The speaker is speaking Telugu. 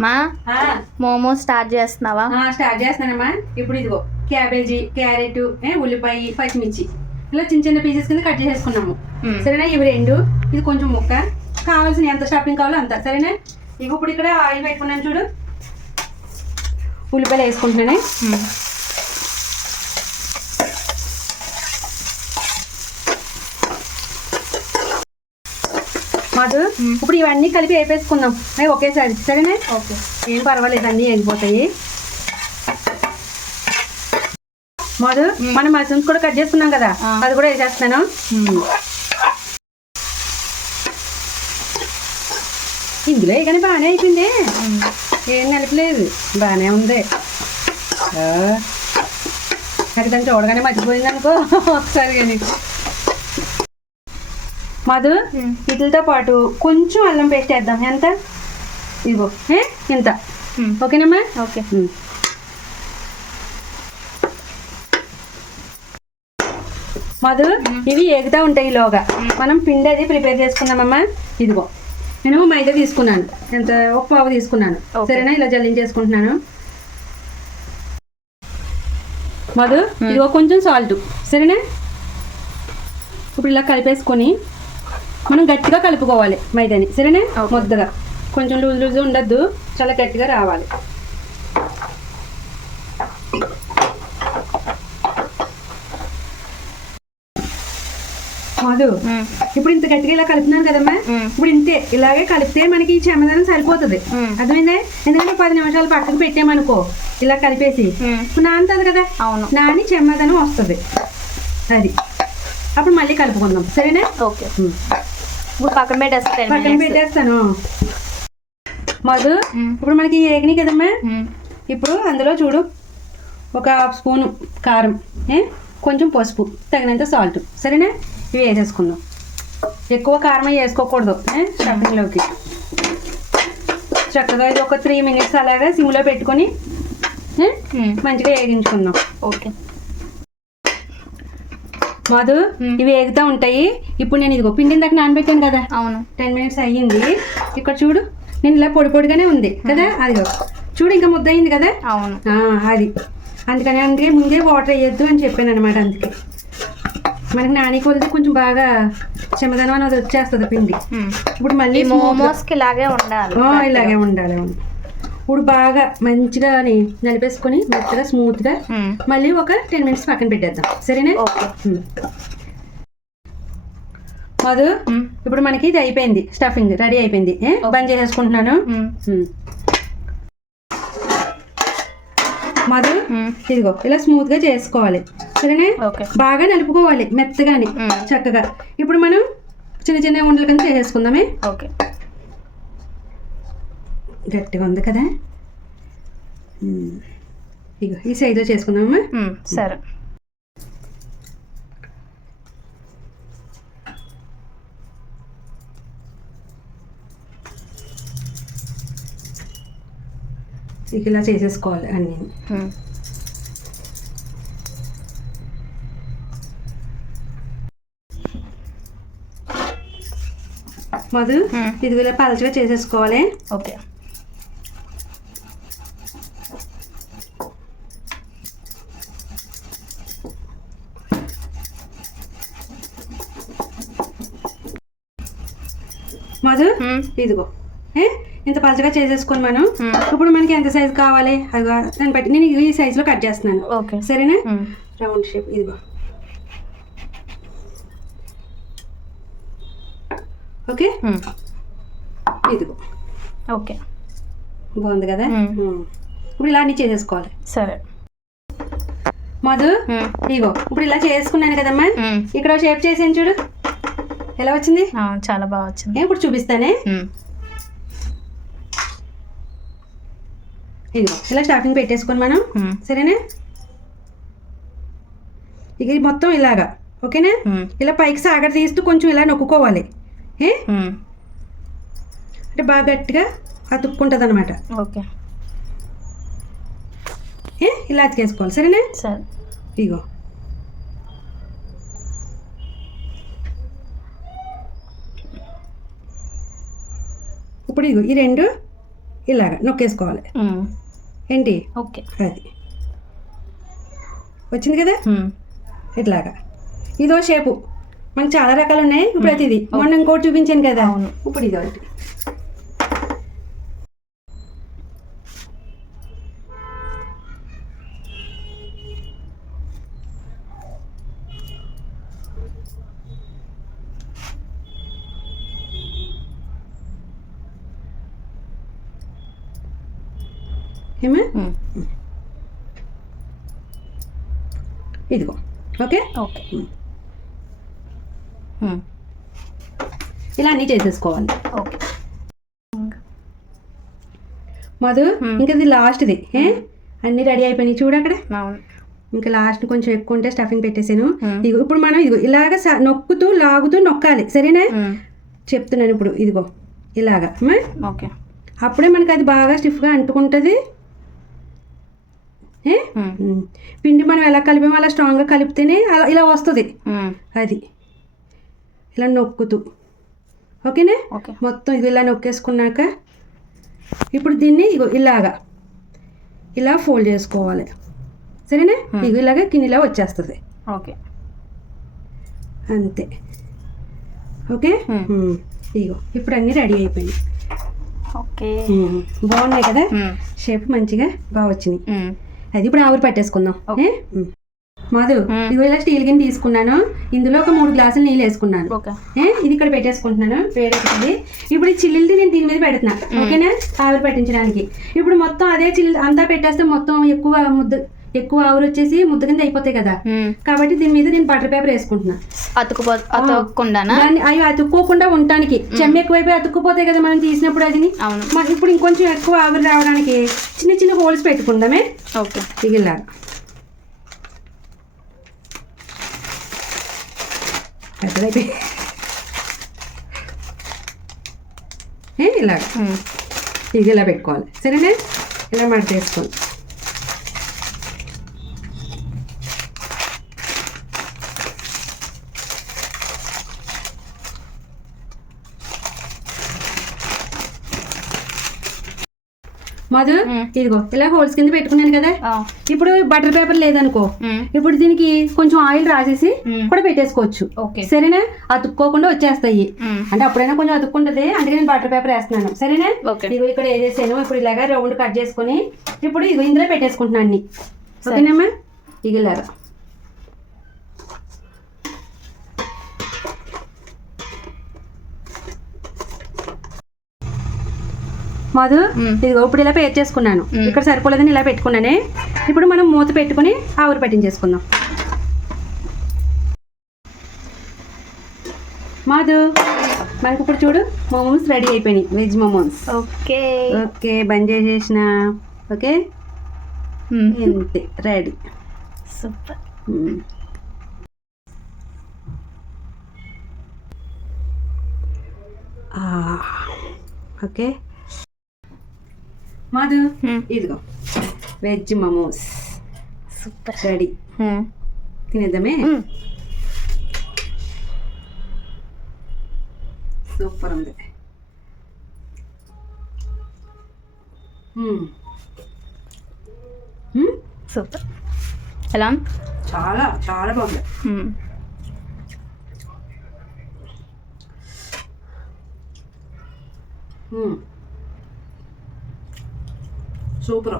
మా మోమో స్టార్ట్ చేస్తున్నావా? స్టార్ట్ చేస్తున్నానమ్మా. ఇప్పుడు ఇదిగో క్యాబేజీ క్యారెట్ ఉల్లిపాయ పచ్చిమిర్చి. ఇలా చిన్న చిన్న పీసెస్ కింద కట్ చేసుకున్నాము మ్మ్. సరేనా? ఇవి రెండు. ఇది కొంచెం ముక్క. కావాల్సిన ఎంత షాపింగ్ కావాలో అంత. సరేనా? ఇక ఇప్పుడు ఇక్కడ ఆయిల్ పెట్టుకున్నాను చూడు. ఉల్లిపాయలు వేసుకుంటున్నానే. మ్మ్. ఇప్పుడు ఇవన్నీ కలిపి వేపేసుకుందాం అవి ఒకేసారి సరేనా ఓకే ఏం పర్వాలేదు అన్నీ వెళ్ళిపోతాయి మధు. మనం మష్రూమ్స్ కూడా కట్ చేసుకున్నాం కదా. అది కూడా వేసేస్తున్నాను మ్మ్. ఇందులో కానీ బాగానే అయిపోయింది. ఏం నలపలేదు బాగానే ఉంది. నాకు దాన్ని చూడగానే మర్చిపోయింది అనుకో ఒకసారి కానీ మధు. వీటితో పాటు కొంచెం అల్లం పేస్ట్ వేద్దాం ఎంత ఇదిగో ఏ? ఇంత మ్మ్. ఓకేనమ్మా ఓకే. మధు. ఇవి ఏగుతా ఉంటాయి ఈలోగా మ్మ్. మనం పిండి అది ప్రిపేర్ చేసుకుందామమ్మా ఇదిగో నేను మైదా తీసుకున్నాను ఎంత ఒక పావు తీసుకున్నాను. సరేనా ఇలా జల్లించేసుకుంటున్నాను మధు. ఇదిగో కొంచెం సాల్ట్ సరేనా ఇప్పుడు ఇలా కలిపేసుకొని మనం గట్టిగా కలుపుకోవాలి మైదాని. సరేనా. ముద్దగా. కొంచెం లూజ్ లూజ్ ఉండద్దు. చాలా గట్టిగా రావాలి. మధు మ్మ్. ఇప్పుడు ఇంత గట్టిగా ఇలా కలుపుతున్నాను కదమ్మా? మ్మ్. ఇప్పుడు ఇంతే. ఇలాగే కలిపితే మనకి ఈ చెమదనం సరిపోతుంది. అర్థమైందే? ఎందుకంటే పది నిమిషాలు పక్కకు పెట్టామనుకో ఇలా కలిపేసి. నానుతుంది కదా? అవును. నాని చెమ్మదనం వస్తుంది. అది. అప్పుడు మళ్ళీ కలుపుకుందాం. సరేనా? ఓకే. ఇప్పుడు పక్కన పెట్టేస్తాను పక్కన పెట్టేస్తాను. మధు. ఇప్పుడు మనకి ఏగినాయి కదమ్మా? మ్మ్. ఇప్పుడు అందులో చూడు ఒక హాఫ్ స్పూన్ కారం ఏ? కొంచెం పసుపు తగినంత సాల్ట్ సరేనా? ఇవి వేసేసుకుందాం. ఎక్కువ కారం వేసుకోకూడదు స్టఫింగ్లోకి. చక్కగా ఇది ఒక త్రీ మినిట్స్ అలాగా సిమ్లో పెట్టుకొని. మంచిగా వేగించుకుందాం ఓకే. మధు. ఇవి వేగుతూ ఉంటాయి. ఇప్పుడు నేను ఇదిగో పిండిని దాకా నానబెట్టాను కదా. అవును. టెన్ మినిట్స్ అయ్యింది. ఇక్కడ చూడు నేను ఇలా పొడి పొడిగానే ఉంది కదా? అదిగో. చూడు ఇంకా ముద్ద అయింది కదా? అవును. అది. అందుకని అందుకే ముందే వాటర్ వేయొద్దు అని చెప్పాను అనమాట అందుకే. మనకి నాని కొలితే కొంచెం బాగా చెమదనం అనేది వచ్చేస్తుంది పిండి. ఇప్పుడు మళ్ళీ ఈ smooth గా- మోమోస్కి ఇలాగే ఉండాలి ఇలాగే ఉండాలి అవును. ఇప్పుడు బాగా మంచిగా నలిపేసుకొని మెత్తగా స్మూత్గా. మళ్ళీ ఒక టెన్ మినిట్స్ పక్కన పెట్టేద్దాం సరేనా. మధు. ఇప్పుడు మనకి ఇది అయిపోయింది స్టఫింగ్ రెడీ అయిపోయింది. బంద్ చేసేసుకుంటున్నాను. మధు. ఇదిగో ఇలా స్మూత్గా చేసుకోవాలి సరేనే బాగా నలుపుకోవాలి మెత్తగాని. చక్కగా ఇప్పుడు మనం చిన్న చిన్న ఉండల కింద చేసేసుకుందామే ఓకే గట్టిగా ఉంది కదా. ఇగో ఈ సైజులో చేసుకుందామా. సరే ఇక ఇలా చేసేసుకోవాలి అన్నీ. మధు. ఇది ఇలా పలచగా చేసేసుకోవాలి ఓకే మధు మ్మ్. ఇదిగో. ఏ? ఇంత పలచగా చేసేసుకొని మనం. ఇప్పుడు మనకి ఎంత సైజు కావాలి? అది దాన్ని బట్టి నేను ఈ సైజులో కట్ చేస్తున్నాను. ఓకే. సరేనా. రౌండ్ షేప్ ఇదిగో. ఓకే. ఇదిగో. ఓకే. బాగుంది కదా. ఇప్పుడు ఇలా అన్ని చేసేసుకోవాలి. సరే. మధు. ఇదిగో. ఇప్పుడు ఇలా చేసుకున్నాను కదమ్మా. మ్మ్. ఇక్కడ షేప్ చేసాను చూడు. ఎలా వచ్చింది? చాలా బాగా వచ్చింది. ఇప్పుడు చూపిస్తానే. ఇదిగో ఇలా స్టార్టింగ్ పెట్టేసుకొని మనం. సరేనా? ఇక ఇది మొత్తం ఇలాగా ఓకేనా. ఇలా పైకి సాగర తీస్తూ కొంచెం ఇలా నొక్కుకోవాలి. ఏ. అంటే బాగా గట్టిగా అతుక్కుంటుంది అనమాట ఓకే. ఏ? ఇలా అతికేసుకోవాలి సరేనా? సరే. ఇగో ఇప్పుడు ఇగో ఈ రెండు ఇలాగ నొక్కేసుకోవాలి. ఏంటి? ఓకే. అది. వచ్చింది కదా. ఇట్లాగా. ఇదో షేపు. మనకి చాలా రకాలు ఉన్నాయి ఇప్పుడు ఇది మొన్న ఇంకోటి చూపించాను కదా. అవును. ఇప్పుడు ఇది ఏమా. ఇదిగో ఓకే ఓకే. ఇలా అన్నీ చేసేసుకోవాలి ఓకే మధు. ఇంకా ఇది లాస్ట్ది ఏ? అన్నీ రెడీ అయిపోయినాయి చూడు అక్కడ. ఇంకా లాస్ట్ కొంచెం ఎక్కువ ఉంటే స్టఫింగ్ పెట్టేసాను. ఇదిగో ఇప్పుడు మనం ఇదిగో ఇలాగ నొక్కుతూ లాగుతూ నొక్కాలి. సరేనా. చెప్తున్నాను ఇప్పుడు. ఇదిగో ఇలాగా? ఓకే అప్పుడే మనకి అది బాగా స్టిఫ్గా అంటుకుంటుంది. పిండి మనం ఎలా కలిపామో అలా స్ట్రాంగ్గా కలిపితేనే అలా ఇలా వస్తుంది. అది. ఇలా నొక్కుతూ. ఓకేనా? ఓకే. మొత్తం ఇది ఇలా నొక్కేసుకున్నాక ఇప్పుడు దీన్ని ఇగో ఇలాగా. ఇలా ఫోల్డ్ చేసుకోవాలి. సరేనా? ఇగో ఇలాగా కిందిలా వచ్చేస్తుంది. ఓకే. అంతే. ఓకే. ఇగో ఇప్పుడు అన్నీ రెడీ అయిపోయినాయి. ఓకే. బాగున్నాయి కదా. షేప్ మంచిగా బాగా వచ్చినాయి. అది ఇప్పుడు ఆవిరి పట్టేసుకుందాం. మధు. ఇగో ఇలా స్టీల్ గిన్నె తీసుకున్నాను. ఇందులో ఒక మూడు గ్లాసులు నీళ్ళు వేసుకున్నాను? ఇది ఇక్కడ పెట్టేసుకుంటున్నాను. వేడెక్కుతుంది ఇప్పుడు ఈ చిల్లులది నేను దీని మీద పెడుతున్నా. ఓకేనా? ఆవిరి పట్టించడానికి. ఇప్పుడు మొత్తం అదే చిల్లు అంతా పెట్టేస్తే మొత్తం ఎక్కువ ముద్ద ఎక్కువ ఆవిరి వచ్చేసి ముద్ద కింద అయిపోతాయి కదా. కాబట్టి దీని మీద నేను బటర్ పేపర్ వేసుకుంటున్నా. అతుకుపో అవి అతుక్కోకుండా ఉండటానికి. చెమ్మ ఎక్కువైపోయి అతుక్కుపోతాయి కదా మనం తీసినప్పుడు అది మరి ఇప్పుడు ఇంకొంచెం ఎక్కువ ఆవిరి రావడానికి చిన్న చిన్న హోల్స్ పెట్టుకుందామే. ఓకే. దిగిలా పెద్దదైపోయి. ఇలాగ. ఇది ఇలా పెట్టుకోవాలి. సరేనా? ఇలా మడత వేసుకోవాలి మధు. ఇదిగో ఇలా హోల్స్ కింద పెట్టుకున్నాను కదా. ఇప్పుడు బటర్ పేపర్ లేదనుకో. ఇప్పుడు దీనికి కొంచెం ఆయిల్ రాసేసి. కూడా పెట్టేసుకోవచ్చు ఓకే సరేనా అతుక్కోకుండా వచ్చేస్తాయి. అంటే అప్పుడైనా కొంచెం అతుక్కుంటది అందుకే నేను బటర్ పేపర్ వేస్తున్నాను సరేనా ఇదిగో ఇక్కడ వేసేసాను ఇప్పుడు ఇలాగా రౌండ్ కట్ చేసుకొని ఇప్పుడు ఇగో ఇందులో పెట్టేసుకుంటున్నాను. ఓకేనమ్మా ఇక మధు. ఇదిగో ఇప్పుడు ఇలా పేర్ చేసుకున్నాను. ఇక్కడ సరిపోలేదని ఇలా పెట్టుకున్నానే. ఇప్పుడు మనం మూత పెట్టుకుని ఆవిరి పట్టించేసుకుందాం మాధు మనకి ఇప్పుడు చూడు మోమోస్ రెడీ అయిపోయినాయి. Veg momos okay. ఓకే బంద్ చేసేసిన. ఓకే. ఇంతే రెడీ సూపర్. ఓకే? మధు. ఇదిగో వెజ్ మోమోస్ సూపర్ రెడీ. తినేద్దామే. సూపర్ ఉంది? సూపర్ ఎలా? చాలా చాలా బాగుంది మ్మ్. మ్మ్. సూపర్